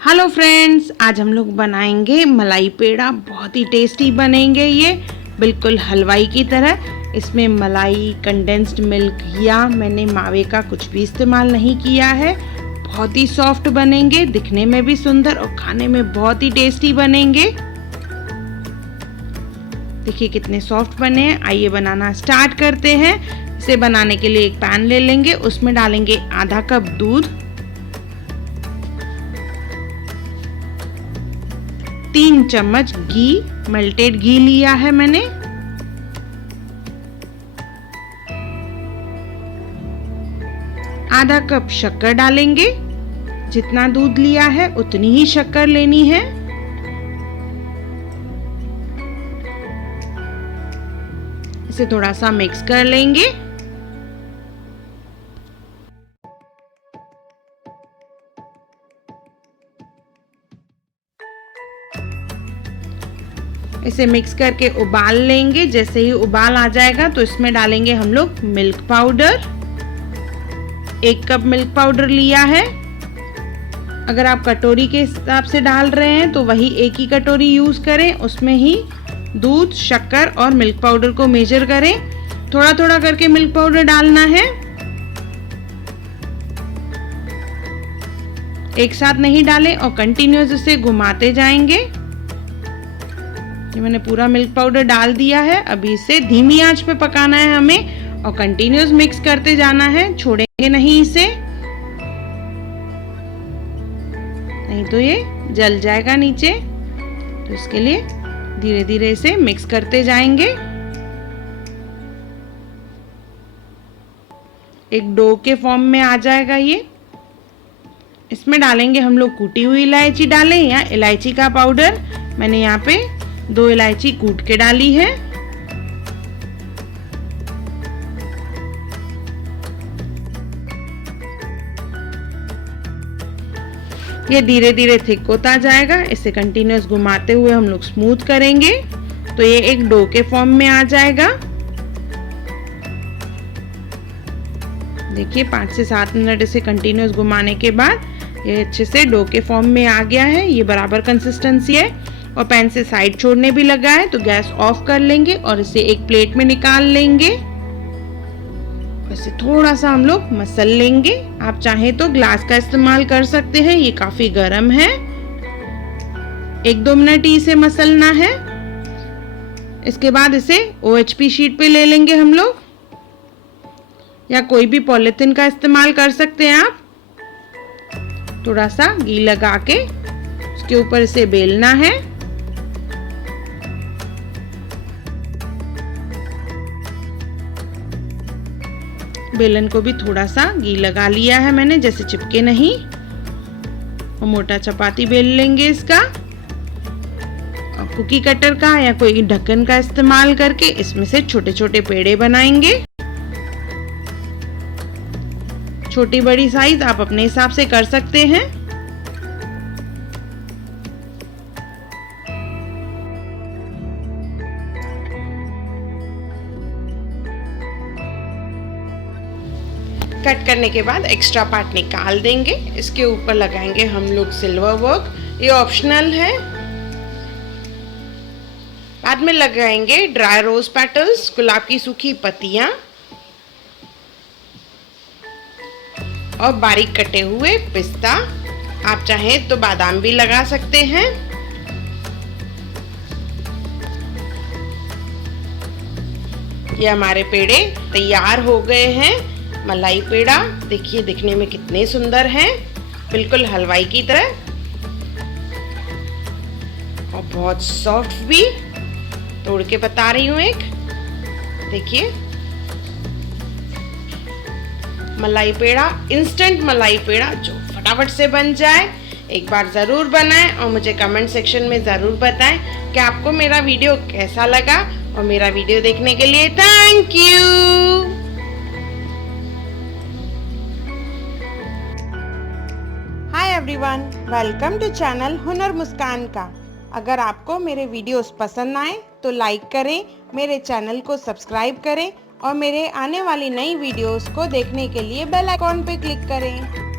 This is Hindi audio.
हेलो फ्रेंड्स, आज हम लोग बनाएंगे मलाई पेड़ा। बहुत ही टेस्टी बनेंगे ये, बिल्कुल हलवाई की तरह। इसमें मलाई, कंडेंस्ड मिल्क या मैंने मावे का कुछ भी इस्तेमाल नहीं किया है। बहुत ही सॉफ्ट बनेंगे, दिखने में भी सुंदर और खाने में बहुत ही टेस्टी बनेंगे। देखिए कितने सॉफ्ट बने हैं। आइए बनाना स्टार्ट करते हैं। इसे बनाने के लिए एक पैन ले लेंगे, उसमें डालेंगे आधा कप दूध, 3 चम्मच घी, मेल्टेड घी लिया है मैंने, आधा कप शक्कर डालेंगे। जितना दूध लिया है उतनी ही शक्कर लेनी है। इसे थोड़ा सा मिक्स कर लेंगे। इसे मिक्स करके उबाल लेंगे। जैसे ही उबाल आ जाएगा तो इसमें डालेंगे हम लोग milk powder. 1 cup milk powder लिया है। अगर आप कटोरी के हिसाब से डाल रहे हैं तो वही एक ही कटोरी यूज करें, उसमें ही दूध, शक्कर और मिल्क पाउडर को मेजर करें। थोड़ा थोड़ा करके मिल्क पाउडर डालना है, एक साथ नहीं डालें और कंटिन्यूअस इसे घुमाते जाएंगे। ये मैंने पूरा मिल्क पाउडर डाल दिया है। अभी इसे धीमी आंच पे पकाना है हमें और कंटिन्यूअस मिक्स करते जाना है, छोड़ेंगे नहीं इसे, नहीं तो ये जल जाएगा नीचे। तो इसके लिए धीरे धीरे इसे मिक्स करते जाएंगे। एक डो के फॉर्म में आ जाएगा ये। इसमें डालेंगे हम लोग कूटी हुई इलायची डालें या इलायची का पाउडर। मैंने यहाँ पे 2 इलायची कूट के डाली है। ये धीरे धीरे थिक होता जाएगा। इसे कंटिन्यूअस घुमाते हुए हम लोग स्मूथ करेंगे तो ये एक डो के फॉर्म में आ जाएगा। देखिए 5 से 7 मिनट इसे कंटिन्यूअस घुमाने के बाद ये अच्छे से डो के फॉर्म में आ गया है। ये बराबर कंसिस्टेंसी है और पैन से साइड छोड़ने भी लगा है। तो गैस ऑफ कर लेंगे और इसे एक प्लेट में निकाल लेंगे। इसे थोड़ा सा हम लोग मसल लेंगे। आप चाहें तो ग्लास का इस्तेमाल कर सकते हैं, ये काफी गर्म है। 1-2 मिनट ही इसे मसलना है। इसके बाद इसे OHP शीट पे ले लेंगे हम लोग, या कोई भी पॉलिथीन का इस्तेमाल कर सकते हैं आप। थोड़ा सा घी लगा के उसके ऊपर इसे बेलना है। बेलन को भी थोड़ा सा घी लगा लिया है मैंने, जैसे चिपके नहीं। और मोटा चपाती बेल लेंगे इसका। और कुकी कटर का या कोई ढक्कन का इस्तेमाल करके इसमें से छोटे छोटे पेड़े बनाएंगे। छोटी बड़ी साइज आप अपने हिसाब से कर सकते हैं। कट करने के बाद एक्स्ट्रा पार्ट निकाल देंगे। इसके ऊपर लगाएंगे हम लोग सिल्वर वर्क, ये ऑप्शनल है। बाद में लगाएंगे ड्राई रोज पेटल्स, गुलाब की सूखी पत्तियां और बारीक कटे हुए पिस्ता। आप चाहें तो बादाम भी लगा सकते हैं। ये हमारे पेड़े तैयार हो गए हैं। मलाई पेड़ा देखिए दिखने में कितने सुंदर हैं, बिल्कुल हलवाई की तरह और बहुत सॉफ्ट भी। तोड़ के बता रही हूँ एक, देखिए मलाई पेड़ा, इंस्टेंट मलाई पेड़ा जो फटाफट से बन जाए। एक बार ज़रूर बनाएं और मुझे कमेंट सेक्शन में ज़रूर बताएं कि आपको मेरा वीडियो कैसा लगा। और मेरा वीडियो देखने के लिए thank you. Hi everyone, welcome to channel Hunar Muskaan का। अगर आपको मेरे वीडियोस पसंद आए तो लाइक करें, मेरे चैनल को सब्सक्राइब करें और मेरे आने वाली नई वीडियोस को देखने के लिए बेल आइकॉन पे क्लिक करें।